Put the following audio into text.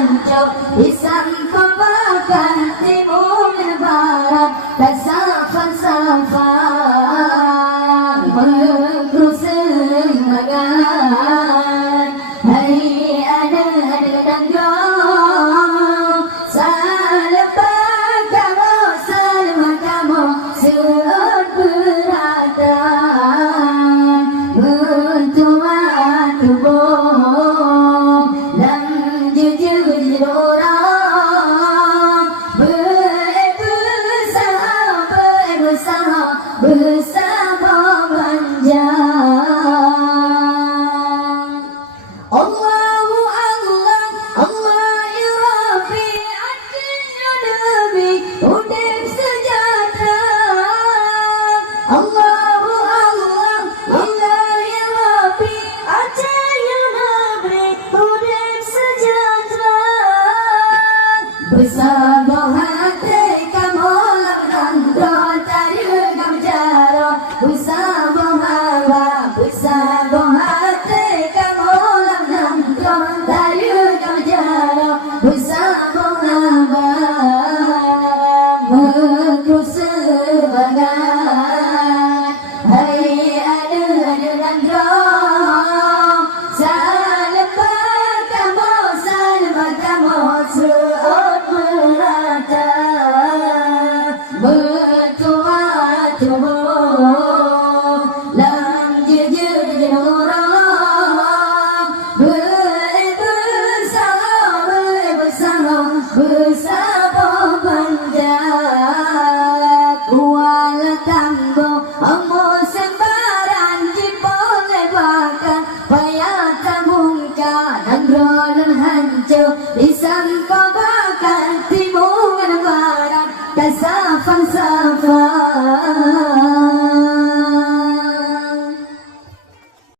hancur disampaikan timur dan barat dan safar-safar mengkruseng bagan. Hai ada danggong salepah kamu seut beratan bentuan tubuh dan jujur orang bersama panjang. Allahu Allah, Allah ya Rabbi, adilnya Nabi, udip sejahtera. Allahu Allah, Allah ya Rabbi, adilnya Nabi, udip sejahtera. Bersama hati kamu dan doa dengan jarak bersama hawa, bersama hati kamu dan doa dengan jarak bersama hawa mengkruseng bagan. Hai ada danggong salepah kamu seut merata bertua tubuh dan jujur orang bersama panjang. Kuala tambung ambo sembaran jipole bahkan payah tambungkan dan rolan hancur disampaikan timur dan barat dan safar-safar